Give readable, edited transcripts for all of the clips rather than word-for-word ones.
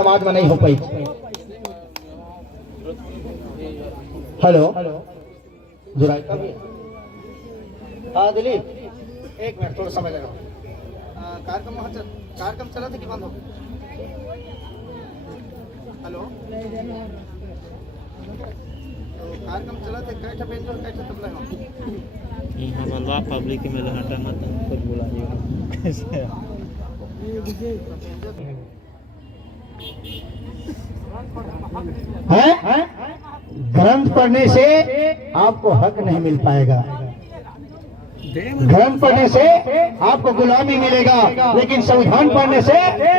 समाज में नहीं हो पाई। हेलो जुराई का भी। हाँ दिलीप, एक मिनट, थोड़ा समय लगा। कार्यक्रम चला था कि बंद हो? हेलो, तो कार्यक्रम चला था, कैसे बेंच और कैसे तबला है यहाँ वाला पब्लिक में हटा मत कुछ बुलाइए कैसे है। ग्रंथ पढ़ने से आपको हक नहीं मिल पाएगा, ग्रंथ पढ़ने से आपको गुलामी मिलेगा, लेकिन संविधान पढ़ने से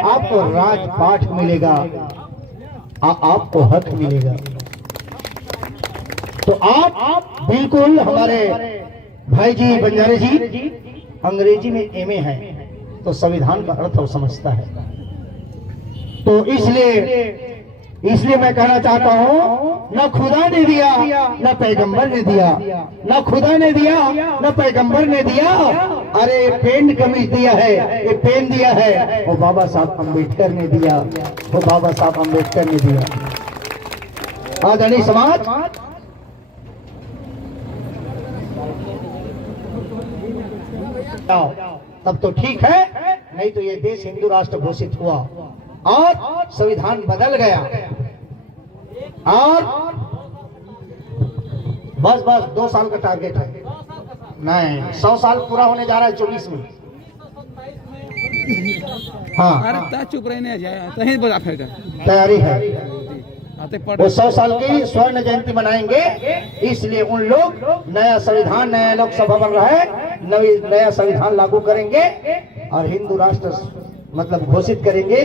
आपको राजपाठ मिलेगा, आपको हक मिलेगा। तो आप बिल्कुल हमारे भाई जी बंजारे जी अंग्रेजी में एमए है, तो संविधान का अर्थ वो समझता है। तो इसलिए मैं कहना चाहता हूं, न खुदा ने दिया न पैगंबर ने दिया, न खुदा ने दिया न पैगंबर ने दिया। अरे पेन कमीज दिया है, ये पेन दिया है वो बाबा साहब अम्बेडकर ने दिया, वो बाबा साहब अम्बेडकर ने दिया। आदरणीय समाज, तब तो ठीक है, नहीं तो ये देश हिंदू राष्ट्र घोषित हुआ और संविधान बदल गया और बस 2 साल का टारगेट है, नहीं 100 साल पूरा होने जा रहा है 24 में। हाँ, अरे चुप रहने जाए, तैयारी है। वो 100 साल की स्वर्ण जयंती मनाएंगे, इसलिए उन लोग नया संविधान, नया लोकसभा बन रहा है, नया संविधान लागू करेंगे और हिंदू राष्ट्र मतलब घोषित करेंगे।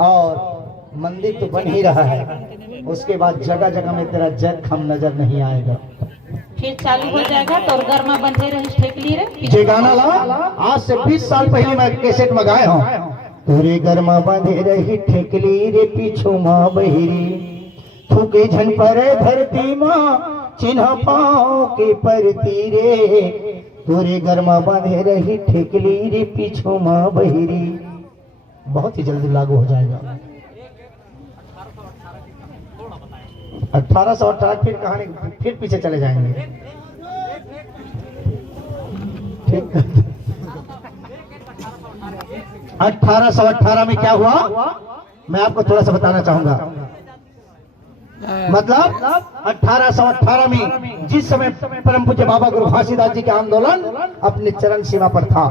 और मंदिर तो बन ही रहा है, उसके बाद जगह जगह में तेरा जग खम नजर नहीं आएगा, फिर चालू हो जाएगा। तो गर्मा बंधे रही ठेकली रे जे गाना ला आज से 20 साल पहले मैं कैसेट मंगाए हूँ। तोरे गर्मा बंधे रही ठेकली रे पीछू माँ बहिरी, थूके झन पर धरती माँ चिन्ह पाओ के परती रे। तोरे गर्मा बांधे रही ठेकली रे पीछू माँ बहिरी। बहुत ही जल्दी लागू हो जाएगा। 1818 फिर कहानी फिर पीछे चले जाएंगे, ठीक। 1818 में क्या हुआ मैं आपको थोड़ा सा बताना चाहूंगा। मतलब 1818 में जिस समय परम पूज्य बाबा गुरु घासीदास जी का आंदोलन अपने चरण सीमा पर था,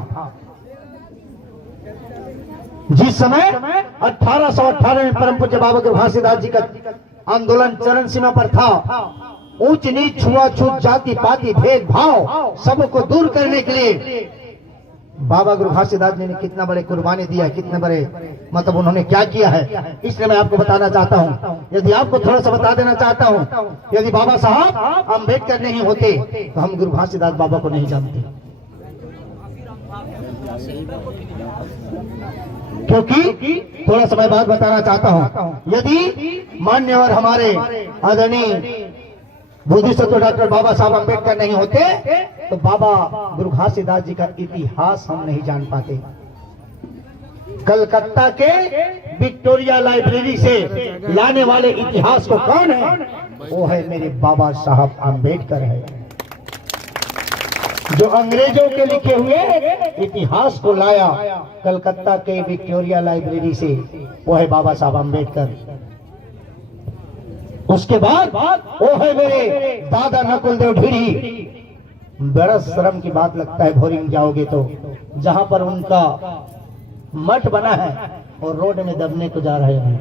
जिस समय 1818 में परम पूज्य बाबा गुरु घासीदास जी का आंदोलन चरण सीमा पर था, ऊंच नीच छुआछूत जाति पाति भेदभाव सबको दूर करने के लिए बाबा गुरु घासीदास जी ने कितना बड़े कुर्बानी दिया, कितने बड़े मतलब उन्होंने क्या किया है, इसलिए मैं आपको बताना चाहता हूं। यदि आपको थोड़ा सा बता देना चाहता हूं, यदि बाबा साहब अम्बेडकर नहीं होते तो हम गुरु घासीदास बाबा को नहीं जानते, क्योंकि थोड़ा समय बाद बताना चाहता हूं, यदि मान्यवर हमारे आदरणीय बुद्धिसत्व डॉक्टर बाबा साहब अम्बेडकर नहीं होते तो बाबा गुरु घासीदास जी का इतिहास हम नहीं जान पाते। कलकत्ता के विक्टोरिया लाइब्रेरी से लाने वाले इतिहास को कौन है? वो है मेरे बाबा साहब अम्बेडकर है, जो अंग्रेजों के लिखे हुए इतिहास को लाया कलकत्ता के विक्टोरिया लाइब्रेरी से, वो है बाबा साहब अम्बेडकर। उसके बाद वो है मेरे दादा नकुल देव ढीढ़ी। बड़ा शर्म की बात लगता है, भोरिंग जाओगे तो जहां पर उनका मठ बना है और रोड में दबने को जा रहे हैं।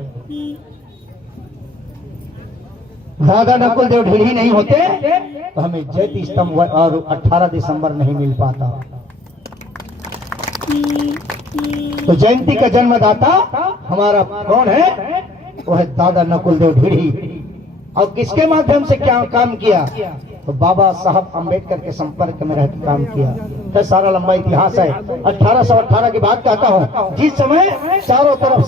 दादा नकुल देव ढीढ़ी नहीं होते तो हमें जयंती स्तंभ और 18 दिसंबर नहीं मिल पाता। तो जयंती का जन्मदाता हमारा कौन है? वो है दादा नकुल देव ढीढ़ी। और किसके माध्यम से क्या काम किया? तो बाबा साहब अम्बेडकर के संपर्क में रहकर काम किया। तो सारा लंबा इतिहास है। 1818 की बात कहता हूँ, जिस समय चारों तरफ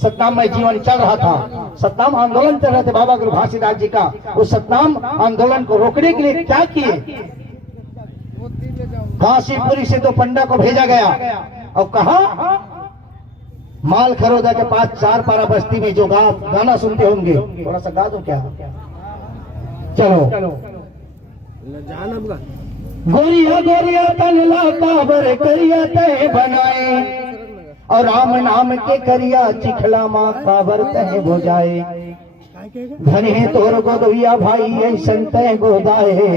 सतनामय जीवन चल रहा था, सतनाम आंदोलन चल रहे थे बाबा गुरु घासीदास जी का। उस सतनाम आंदोलन को रोकने के लिए क्या किए? काशीपुरी से तो पंडा को भेजा गया और कहा माल खरोदा के पास चार पारा बस्ती में जो गाना सुनते होंगे, थोड़ा सा गा दो क्या? चलो। गोरिया गोरिया तनला काबर करिया तय बनाए, और राम नाम के करिया चिखला माँ काबर तय हो जाए। धने तोर गोदविया भाई ऐसन तय गोदाए,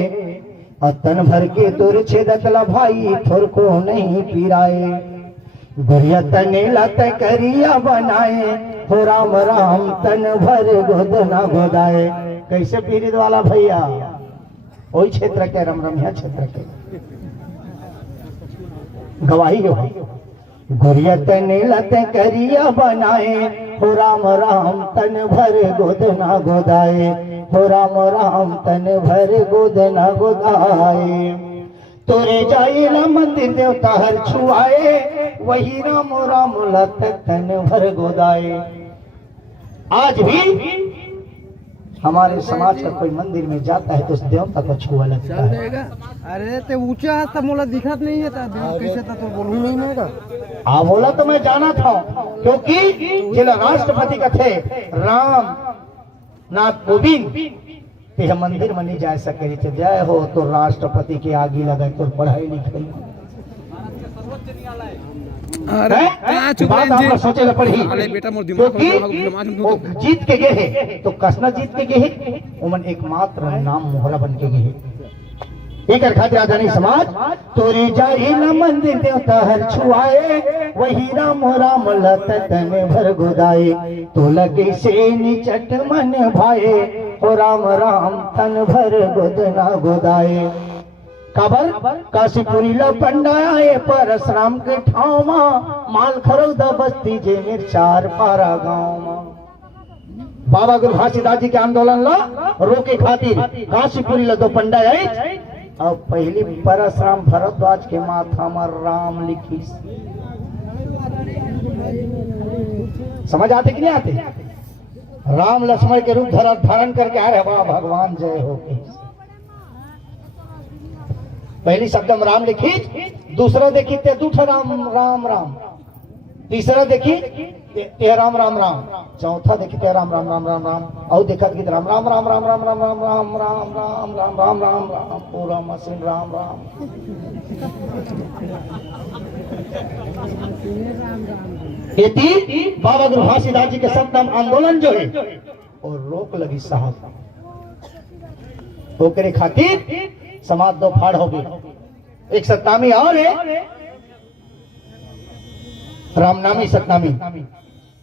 और तन भर के तोर छेदतला भाई थोर को नहीं पीराए। गोरिया तने लत करिया बनाए, हो राम राम तन भर गोदना गोदाए। कैसे पीरित वाला भैया? वही क्षेत्र के रमरमिया क्षेत्र के गवाही हो भाई। गोरिया तने लत करिया बनाए, हो राम राम तन भर गोदना गोदाए, हो राम राम तन भर गोदना गोदाए। तोरे जाए ना मंदिर देवता हर छुआए, वही राम राम लत तन भर गोदाए। आज भी हमारे समाज का कोई मंदिर में जाता है तो उस देवता को छुआ लगता है। अरे ते ऊंचा है तो मोला दिखत नहीं है, कैसे था तो बोलूं नहीं मैं। हाँ बोला तो मैं जाना था, क्योंकि जिला राष्ट्रपति का थे राम नाथ कोविंद ते मंदिर में नहीं जा सके थे। जय हो तो राष्ट्रपति के आगे लगा तो पढ़ाई लिखाई सोचे ला पढ़ी, क्योंकि जीत के गए है तो कसना जीत के गए है, उमन एकमात्र नाम मोहरा बन के गए। एक खातिर आजानी समाज तोरे जाए न मंदिर देवता हर छुआए, वही राम राम लत तन भर गोदाए। तो लगे से निचट मन भाए, हो राम राम तन भर गोदना गोदाए। काबर काशीपुरी ला पंडाए, परशुराम के ठाव माल खरौदा बस्ती जे मेर चार पारा गाँव। बाबा गुरु घासीदास जी के आंदोलन ला रोके खातिर काशीपुरी ला दो पंडाए, और पहली परशुराम भरद्वाज के माथा में राम लिखी। समझ आते कि नहीं आते? राम लक्ष्मण के रूप धारण करके आ रहे, वाह भगवान जय हो। पहली शब्द में राम लिखी, दूसरा देखी ते दूठा राम राम राम, तीसरा देखी ते राम राम राम, चौथा देखी ते राम राम राम राम राम, और देखा कि राम राम राम राम राम राम राम राम राम राम राम राम राम राम, पूरा मशीन राम राम। ये बाबा गुरु घासीदास जी के शब्द आंदोलन जो है और रोक लगी साहब, ओकरे खातिर समाज दो फाड़ हो गई। एक सतनामी और है, रामनामी सतनामी,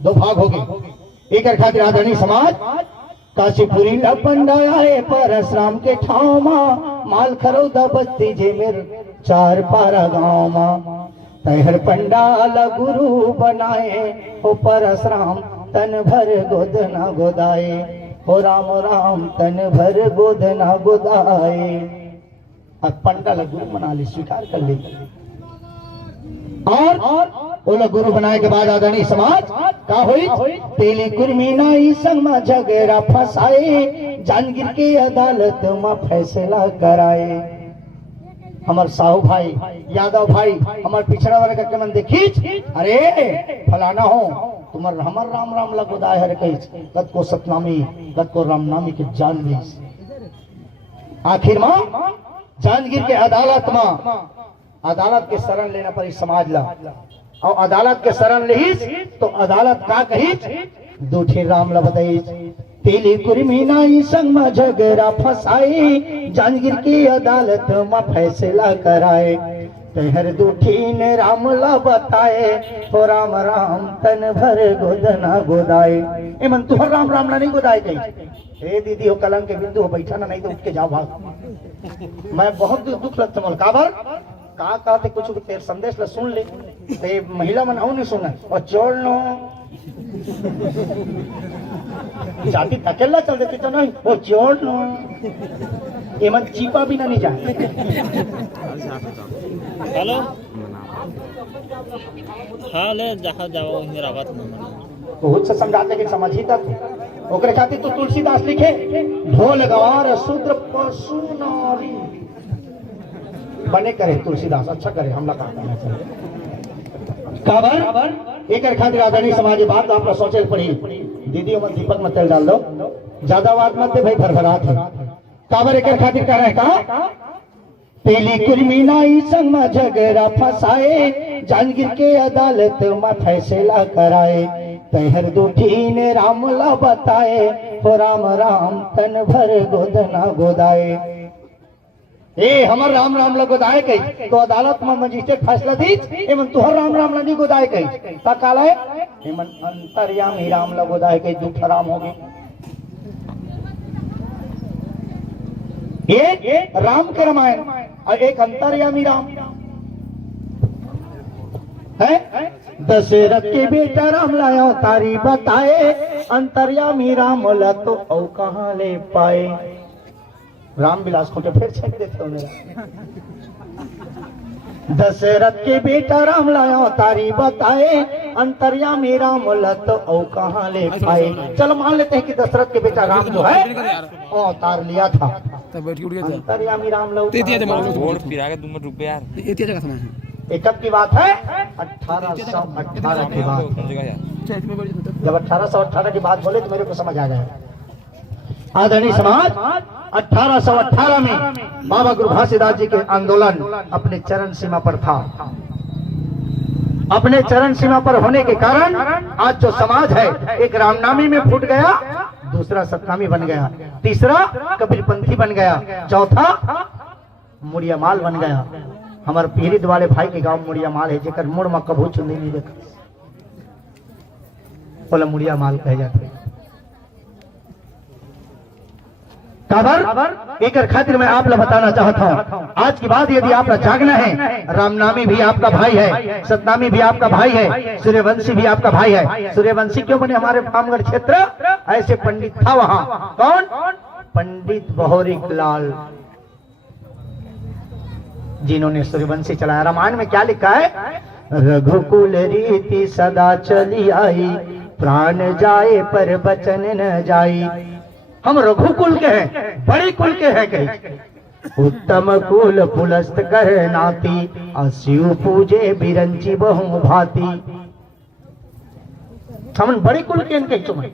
दो भाग हो गए। एक खातिर आदरणीय समाज काशीपुरी ला पंडाए, परशुराम के ठाव माल खरौदा बस्ती जे मेर चार पारा गाँव। तहर पंडाल गुरु बनाए, हो परशुराम तन भर गोदना गोदाए, हो राम राम तन भर गोदना गोदाए। पंडाल गुरु बना ले, स्वीकार कर ले। और बोला गुरु बनाए के बाद आदरणीय समाज का हुई, तेली कुर्मी नाई संग में झगड़ा फंसाए, जांगीर के अदालत में फैसला कराए। हमार साहू भाई यादव भाई हमार पिछड़ा वर्ग के मन देखी, अरे फलाना हो तुम्हार हमार राम राम लगोदाय हर कही, कद को सतनामी कद को रामनामी के जान ली। आखिर में जांगीर के अदालत में अदालत के शरण लेना पड़ी समाज ला, और अदालत के शरण ली तो अदालत का कही, दूठे राम ला बताई, तेली कुर्मी नाई संग में झगड़ा फंसाई, जांगीर की अदालत में फैसला कराए। तहर दूठी ने राम ला बताए, हो राम राम तन भर गोदना गोदाए। ए मन तुहर राम राम ना नहीं गोदाए गई, हे दीदी हो कलंक के बिंदु हो, बैठा ना नहीं तो उठ के जाओ भाग। मैं बहुत दुख लगता मोल काबर का कहते कुछ तेरे संदेश ला सुन ले, ते महिला मन नहीं सुना और चोड़ लो जाती अकेला चल देती तो नहीं, वो चोड़ लो ये मन चीपा भी ना नहीं जाए। हेलो हाँ ले जहाँ जाओ मेरा बात ना बहुत से समझाते कि समझ ही तक ओकरे खातिर तो तुलसीदास लिखे, ढोल गवार शूद्र पशु नारी बने करे तुलसीदास, अच्छा करे हम लगा काबर एक खातिर आदरणीय समाज बात आप सोचे पड़ी दीदी मत दीपक मत तेल डाल दो ज्यादा बात मत दे भाई भरभरात है काबर एक खातिर कह रहे हैं कहा पीली कुर्मीनाई संग में झगड़ा फसाए जांगीर के अदालत में फैसला कराए तहर दूठी ने रामला बताए हो राम राम तन भर गोदना गोदाए ए हमर राम राम ला गोदाए कही तो अदालत में मजिस्ट्रेट फैसला दी एमन तुहर राम राम ला नहीं गोदाए कही ता काला है एमन अंतर्यामी राम ला गोदाए कही दूठा राम हो गए एक राम के रामायण और एक अंतर्यामी राम है दशरथ के बेटा राम लाया तारी बताए अंतर्यामी राम ला तो औ कहां ले पाए राम विलास खोटे फिर छेक देते हो मेरा दशरथ के बेटा राम लाया तारी बताए अंतर्यामी राम ला तो औ कहां ले पाए चलो मान लेते हैं कि दशरथ के बेटा राम जो है वो अवतार लिया था अंतर्यामी राम लो ये कब की बात है 1818 की बात जब 1818 की बात बोले तो मेरे को समझ आ जाएगा आदरणीय समाज 1818 में बाबा गुरु घासीदास जी के आंदोलन अपने चरण सीमा पर था अपने चरण सीमा पर होने के कारण आज जो समाज है एक रामनामी में फूट गया दूसरा सतनामी बन गया तीसरा कबीरपंथी बन गया चौथा मुड़िया माल बन गया हमारे पीड़ित वाले भाई के गांव मुड़िया माल है जेकर मुड़ में कभू चुंदी नहीं देखा बोला मुड़िया माल कहे जाते काबर एक खातिर मैं आप बताना चाहता हूँ आज की बात यदि आप जागना है रामनामी भी आपका भाई है सतनामी भी आपका भाई है सूर्यवंशी भी आपका भाई है सूर्यवंशी क्यों बने हमारे रामगढ़ क्षेत्र ऐसे पंडित था वहां कौन पंडित बहोरिक लाल जिन्होंने सूर्यवंशी चलाया रामायण में क्या लिखा है रघुकुल रीति सदा चली आई प्राण जाए पर बचन न जाई हम रघुकुल के हैं बड़े कुल के हैं कहीं उत्तम कुल पुलस्त कर नाती अशिव पूजे बिरंची बहु भाती हम बड़े कुल के इनके चुमे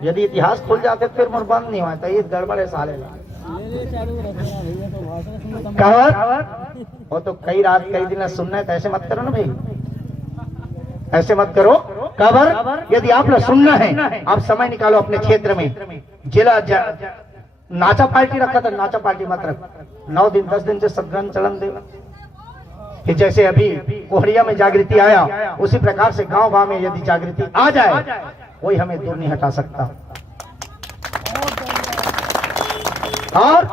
यदि इतिहास खुल जाते फिर मोर बंद नहीं होता ये गड़बड़े साले कहावत वो तो कई रात कई दिन सुनना है तो ऐसे मत करो ना भाई ऐसे मत करो कबर यदि आप लोग सुनना है आप समय निकालो अपने क्षेत्र में जिला नाचा पार्टी रखा था नाचा पार्टी मत रख 9 दिन 10 दिन से सदग्रंथ चलन देगा कि जैसे अभी कोहड़िया में जागृति आया उसी प्रकार से गांव गांव में यदि जागृति आ जाए कोई हमें दूर नहीं हटा सकता और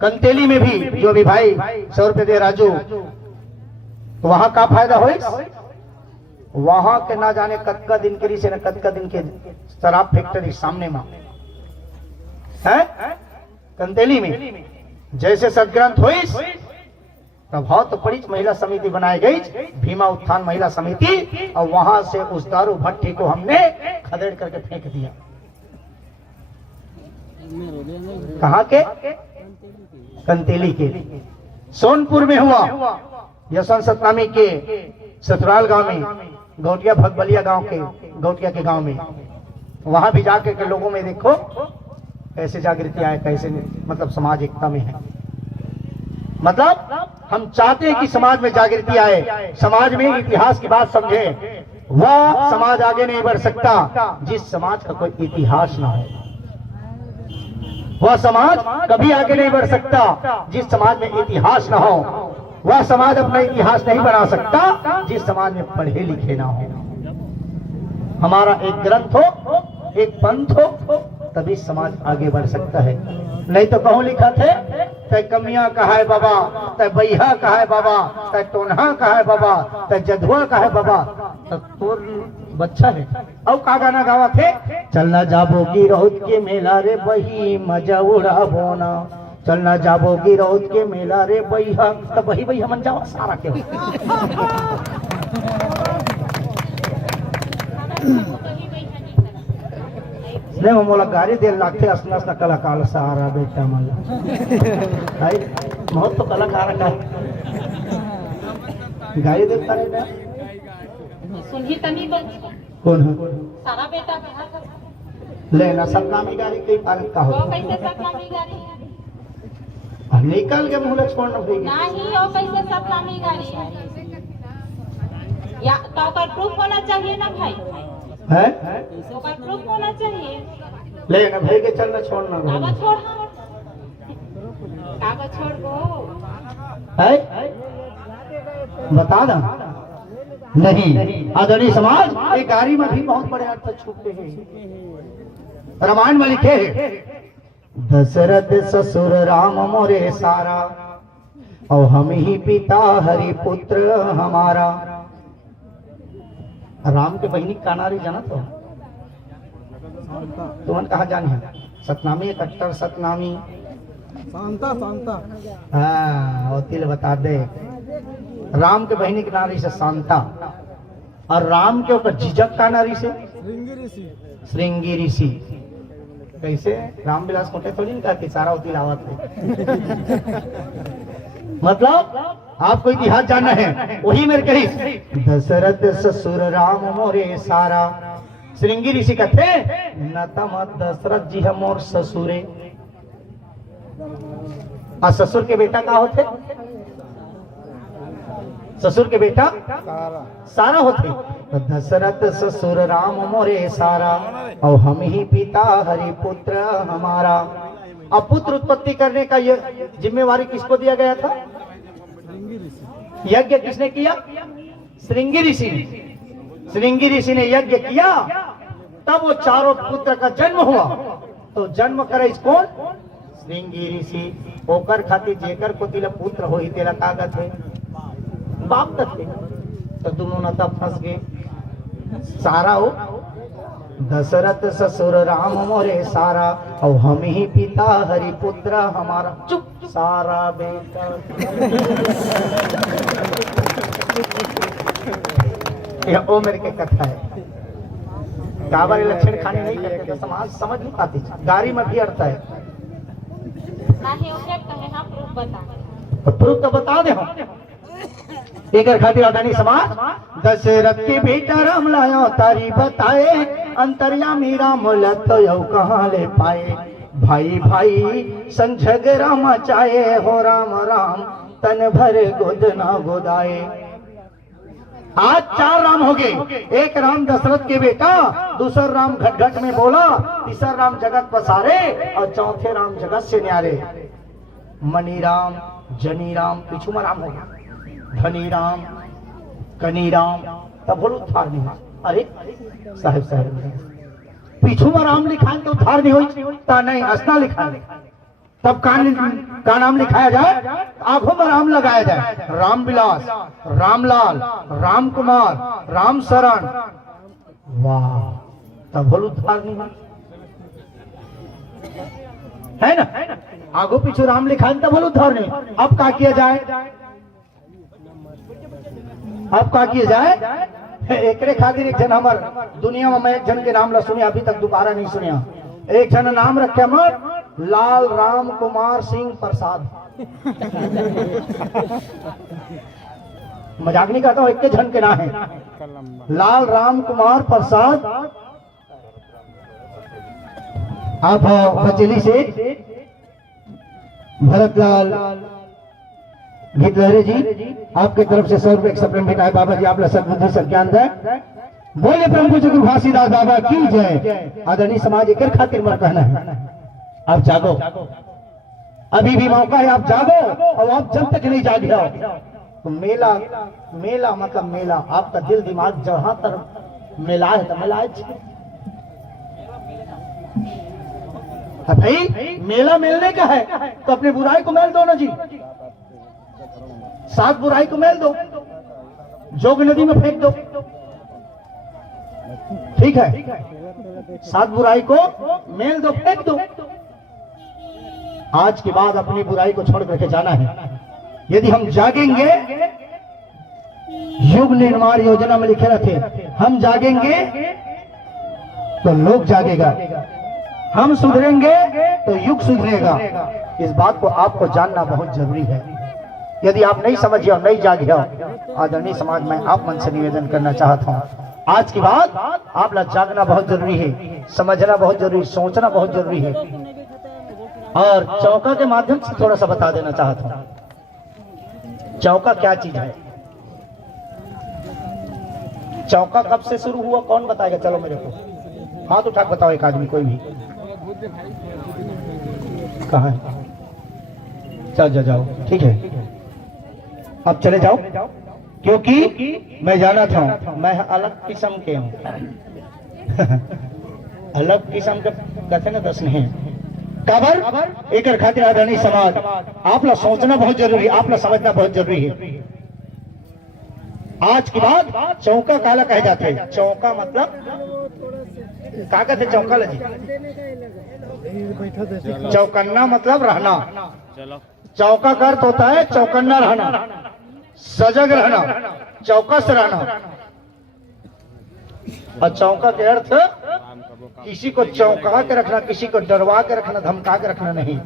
कंतेली में भी जो भी भाई 100 रुपए दे राजू तो वहां का फायदा हो वहां के ना जाने कतका दिन के से न कतका दिन के शराब फैक्ट्री सामने में है कंतेली में जैसे सदग्रंथ हुई प्रभाव तो पड़ी महिला समिति बनाई गई भीमा उत्थान महिला समिति और वहां से उस दारू भट्टी को हमने खदेड़ करके फेंक दिया कहां के कंतेली के सोनपुर में हुआ यशवंत सतनामी के ससुराल गांव में गौटिया भगबलिया गांव के गौटिया के गांव में वहां भी जाके के लोगों में देखो कैसे जागृति आए कैसे मतलब समाज एकता में है मतलब हम चाहते हैं कि समाज में जागृति आए समाज में इतिहास की बात समझे वह समाज आगे नहीं बढ़ सकता जिस समाज का कोई इतिहास ना हो वह समाज कभी आगे नहीं बढ़ सकता जिस समाज में इतिहास ना हो वह समाज अपना इतिहास नहीं बना सकता जिस समाज में पढ़े लिखे ना हो हमारा एक ग्रंथ हो एक पंथ हो तभी समाज आगे बढ़ सकता है नहीं तो कहूं लिखा थे तय कमिया कहा है बाबा तय बैहा कहा है बाबा तय टोनहा कहा है बाबा तय जधुआ कहा है बाबा तो तोर बच्चा है अब का गाना गावा थे चलना जाबोगी रौद के मेला रे बही मजा उड़ा बोना चलना जाबोगी रौद के मेला रे बैहा तो बही बही हमन जावा सारा के नहीं मोला गाड़ी दे लागते असना असना कलाकार सहारा बेटा मला भाई बहुत तो कलाकार का गाड़ी देता है सुनही तनी बच कौन है? सारा बेटा बिहार का लेना सतनामी गाड़ी कई पालत का वो होता कैसे सतनामी गाड़ी है है। निकल के मुँह छोड़ना पड़ेगी। नहीं वो कैसे सतनामी गाड़ी है या तो ओकर प्रूफ होना चाहिए ना भाई है ओकर प्रूफ होना चाहिए लेना भाई के चलना छोड़ना कागज छोड़ कागज छोड़ दो है बता ना नहीं आदरणीय समाज एक गाड़ी में भी बहुत बड़े अर्थ छुपते हैं। रामायण में लिखे हैं दशरथ ससुर राम मोरे सारा और हम ही पिता हरि पुत्र हमारा। राम के बहनी कानारी जाना तो तुमन कहा जानी है सतनामी कट्टर सतनामी शांता शांता हाँ और तिल बता दे राम के बहनी के नारी से शांता और राम के ऊपर झिझक का नारी से श्रृंगी ऋषि। कैसे रामविलास कोटे थोड़ी नहीं कहा कि सारा उतिल आवत है मतलब आपको इतिहास जानना है वही मेरे कही दशरथ ससुर राम मोरे सारा श्रृंगी ऋषि कहते न तम दशरथ जी हम और ससुरे और ससुर के बेटा का होते ससुर के बेटा सारा होते दशरथ ससुर राम मोरे सारा और हम ही पिता हरि पुत्र हमारा। अब पुत्र उत्पत्ति करने का ये जिम्मेवारी किसको दिया गया था? यज्ञ किसने किया? श्रृंगी ऋषि ने। श्रृंगी ऋषि ने यज्ञ किया तब वो चारों पुत्र का जन्म हुआ। तो जन्म करे कौन? श्रृंगी ऋषि होकर खातिर जेकर को तिला पुत्र हो ही तेरा कागज है बाप तक तो दोनों न तब फंस गए। सारा हो दशरथ ससुर राम मोरे सारा और हम ही पिता हरि पुत्र हमारा। चुप सारा बेटा यह ओ मेरे के कथा है काबर लक्षण खाने नहीं करते तो समाज समझ नहीं पाती। गाड़ी में भी अर्थ है नहीं उसे कहे हम प्रूफ बता तो प्रूफ तो बता दे हम एक खातिर आदानी समाज दशरथ के बेटा राम लायो तारी बताए अंतर्यामी राम लत कहाँ ले पाए भाई भाई संझग राम चाहे हो राम राम तन भर गोद ना गोदाए। आज 4 राम हो गए। एक राम दशरथ के बेटा दूसरा राम घट घट में बोला तीसरा राम जगत पसारे और चौथे राम जगत से न्यारे। मनी राम जनी राम पिछू में राम हो गया धनी राम कनी राम तब बोलो उद्धार नहीं। अरे साहब साहब पीछू में राम लिखा तो उद्धार नहीं हुई नहीं असना लिखा तब का नाम लिखाया जाए आंखों में राम लगाया जाए राम विलास रामलाल राम कुमार राम शरण। वाह तब बोलो उद्धार नहीं है ना। आगो पीछू राम लिखा तब बोलो उद्धार नहीं। अब क्या किया जाए एक खातिर एक जन हमार दुनिया में मैं एक जन के नाम ला सुनिया अभी तक दोबारा नहीं सुनिया। एक जन नाम रखे हमार लाल राम कुमार सिंह प्रसाद। मजाक नहीं करता हूँ एक जन के नाम है लाल राम कुमार प्रसाद। आप बचेली से भरतलाल गीतलहरे जी आपके तरफ से 100 रुपए सप्लीमेंट आए। बाबा जी आप सदबुद्धि सब ज्ञान दे बोले प्रभु जी गुरु घासीदास बाबा की जय। आदरणीय समाज एक खातिर मत कहना है आप जागो अभी भी मौका है आप जागो और आप जब तक नहीं जागे हो तो मेला मेला मतलब मेला आपका दिल दिमाग जहां तरफ मेला है तो मेला है भाई मेला मेलने का है तो अपनी बुराई को मेल दो ना जी। 7 बुराई को मेल दो जोग नदी में फेंक दो ठीक है 7 बुराई को मेल दो फेंक दो। आज के बाद अपनी बुराई को छोड़ करके जाना है। यदि हम जागेंगे युग निर्माण योजना में लिखे रहते हम जागेंगे तो लोग जागेगा हम सुधरेंगे तो युग सुधरेगा। इस बात को आपको जानना बहुत जरूरी है। यदि आप नहीं समझिए और नहीं जागे हो आदरणीय समाज में आप मन से निवेदन करना चाहता हूं आज की बात आप लोग जागना बहुत जरूरी है, समझना बहुत जरूरी, सोचना बहुत जरूरी है। और चौका के माध्यम से थोड़ा सा बता देना चाहता हूं, चौका क्या चीज है। चौका कब से शुरू हुआ कौन बताएगा? चलो मेरे को हाथ उठा के बताओ, एक आदमी कोई भी। कहाँ है? चल जाओ, ठीक है, अब चले जाओ, क्योंकि मैं जाना था मैं अलग किस्म के हूँ। अलग किस्म के कहते ना दस नहीं काबर एक खातिर आदरणीय समाज आप लोग सोचना बहुत जरूरी, आप लोग समझना बहुत जरूरी है। आज की बात चौका काला कहे जाते हैं। चौका मतलब का कहते चौका लगी, चौकन्ना मतलब रहना। चौका का अर्थ होता है चौकन्ना रहना, सजग रहना, चौकस रहना। और चौका के अर्थ किसी को चौंका के रखना, किसी को डरवा के रखना, धमका के रखना नहीं।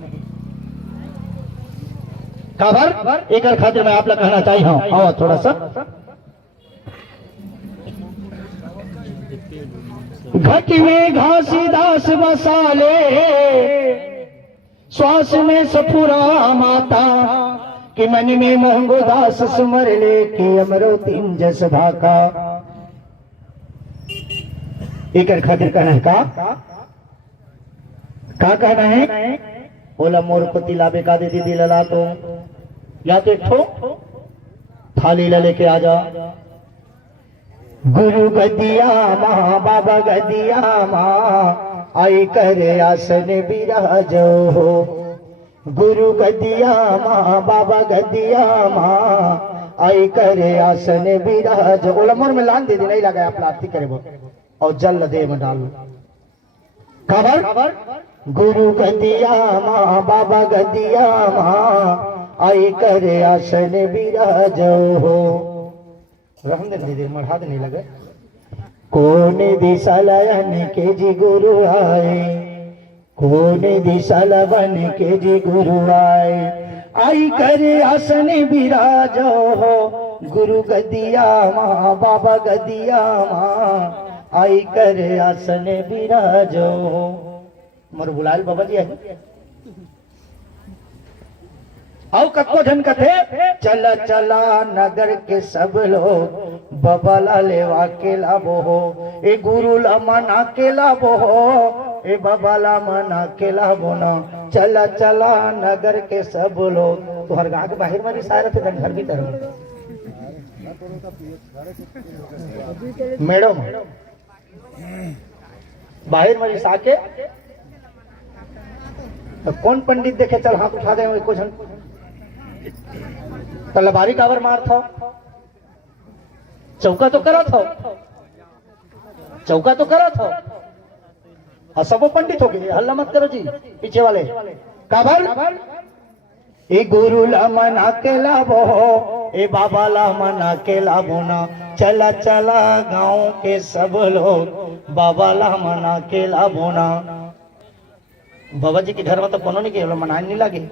खबर एक खातिर मैं आप लोग कहना चाहिए हूं। और थोड़ा सा घटी में घासी दास बसाले, श्वास में सफुरा माता कि मन में मोहंगो दास सुमर ले के अमरो तीन जस भाका। एक खातिर कहना है का कहना है? बोला मोर को तिलाबे का दे दीदी लला तो, या तो एक ठो थाली ला लेके आ जा। गुरु गदिया माँ बाबा गदिया माँ आई करे आसन बिराजो हो। गुरु गदिया माँ बाबा गदिया माँ आई करे आसन बिराजो। बोला मोर में लान दीदी नहीं लगा, आप आरती करे वो और जल दे में डालो। खबर गुरु गदिया माँ बाबा गदिया माँ आई करे आसन बिराजो हो। रहम दे दीदी मढ़ा दे नहीं लगे। कौन दिशा लयन के जी गुरु आए, कौन दिशा लवन के जी गुरु आए आई करे आसन बिराजो हो। गुरु गदिया माँ बाबा गदिया माँ आई करे आसन बिराजो। मर बुलाल बाबा जी है आओ कत्को जन कथे। चला चला नगर के सब लोग बबला लेवा के लाबो हो। ए गुरु ला मना के लाबो हो, ए बबला मना के लाबो ना। चला चला नगर के सब लोग। तो हर गांव के बाहर में सारे थे घर भीतर मैडम बाहर में साके तो कौन पंडित देखे चल हाथ उठा दे कुछ तलवारी काबर मार था। चौका तो करा था, चौका तो करा था। और सबो पंडित हो गए, हल्ला मत करो जी पीछे वाले। काबर ए गुरु ला मना के लाबो, ए बाबा ला मना के लाबो ना। चला चला गांव के सब लोग बाबा ला मना के लाबो ना। बाबा जी के घर में तो कोनो नहीं के मनाए नहीं लगे।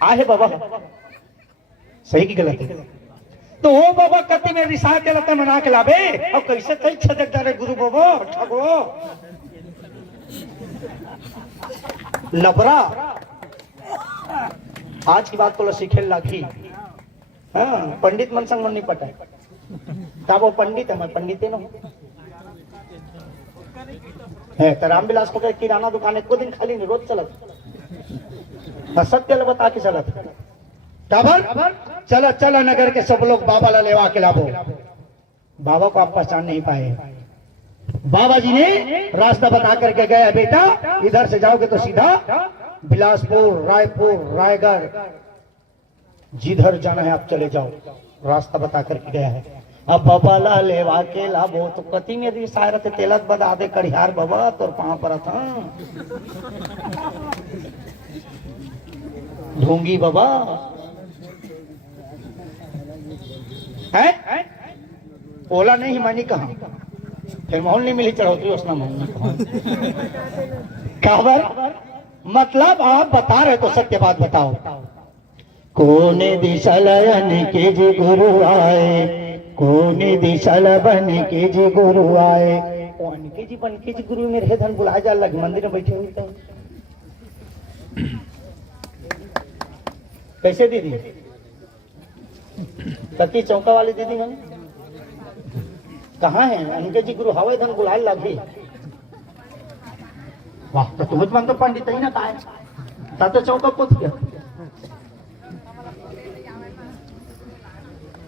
आहे बाबा सही की गलत है तो वो बाबा कति में रिसा के लता मना के लाबे और कैसे कई छदक जा रे गुरु बाबा ठगो लबरा। आज की बात को सीखे लागी। हाँ पंडित मन संग मन नहीं पटा है। वो पंडित है, मैं पंडित है ना है। तो रामविलास को किराना दुकान एक दिन खाली नहीं, रोज चलत सत्य बता के चलत। काबर चला चला नगर के सब लोग बाबा ला लेवा के लाबो। बाबा को आप पहचान नहीं पाए। बाबा जी ने रास्ता बता करके गया, बेटा इधर से जाओगे तो सीधा बिलासपुर रायपुर रायगढ़ जिधर जाना है आप चले जाओ। रास्ता बता करके गया है। अब बाबा ला लेवा के लाबो तो कति में भी सारत तेलत बदा दे कड़ियार बाबा तोर पांव पर था ढोंगी बाबा है। ओला नहीं मानी कहा फिर मोहन नहीं मिली चढ़ौती उसना मोहन काबर मतलब आप बता रहे तो सत्य बात बताओ। कौन दिशा लयन के जी गुरु आए, कोने दिशा बन के जी गुरु आए। वो अनके जी बन के जी गुरु में रहे धन बुलाया जा लग मंदिर में बैठे हुए थे। कैसे दीदी कति चौका वाली दीदी मैंने कहाँ है अनके जी गुरु हवाई धन बुलाए लगे। वाह तो तुम्हें मन तो पंडित ही ना कहा ताते चौका पूछ गया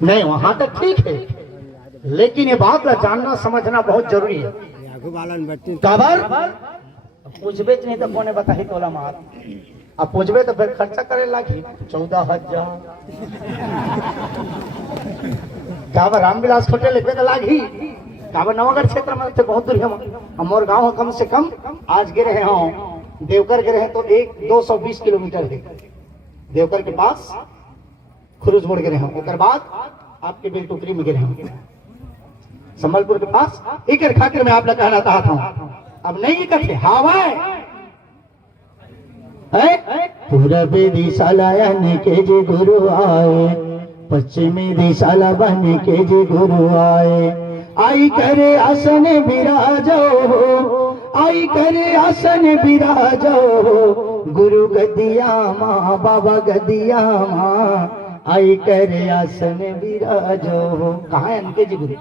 नहीं वहां तक ठीक है लेकिन ये बात का जानना समझना बहुत जरूरी है। काबर पूछबे नहीं तो कोने बताही तोला मार अब पूछबे तो फिर खर्चा करे लागी 14,000 काबर रामविलास होटल लिखवे तो लागी काबर नवागढ़ क्षेत्र में तो बहुत दूर है हमारे गांव कम से कम आज गिरे हैं देवकर गिरे हैं तो 220 किलोमीटर है देवकर के पास खुरुज मोड़ गिरे हैं उसके बाद आपके बिल टुकरी में गिरे हैं संबलपुर के पास एक खातिर में आप लोग कहना चाहता हूं अब नहीं इकट्ठे हवा है पूरबी दिशा लायन के जी गुरु आए पश्चिमी दिशा बन के जी गुरु आए आई करे आसन विराजो आई करे आसन विराजो गुरु गदिया माँ बाबा गदिया माँ आई करे आसन विराजो। कहाँ है अनके जी गुरु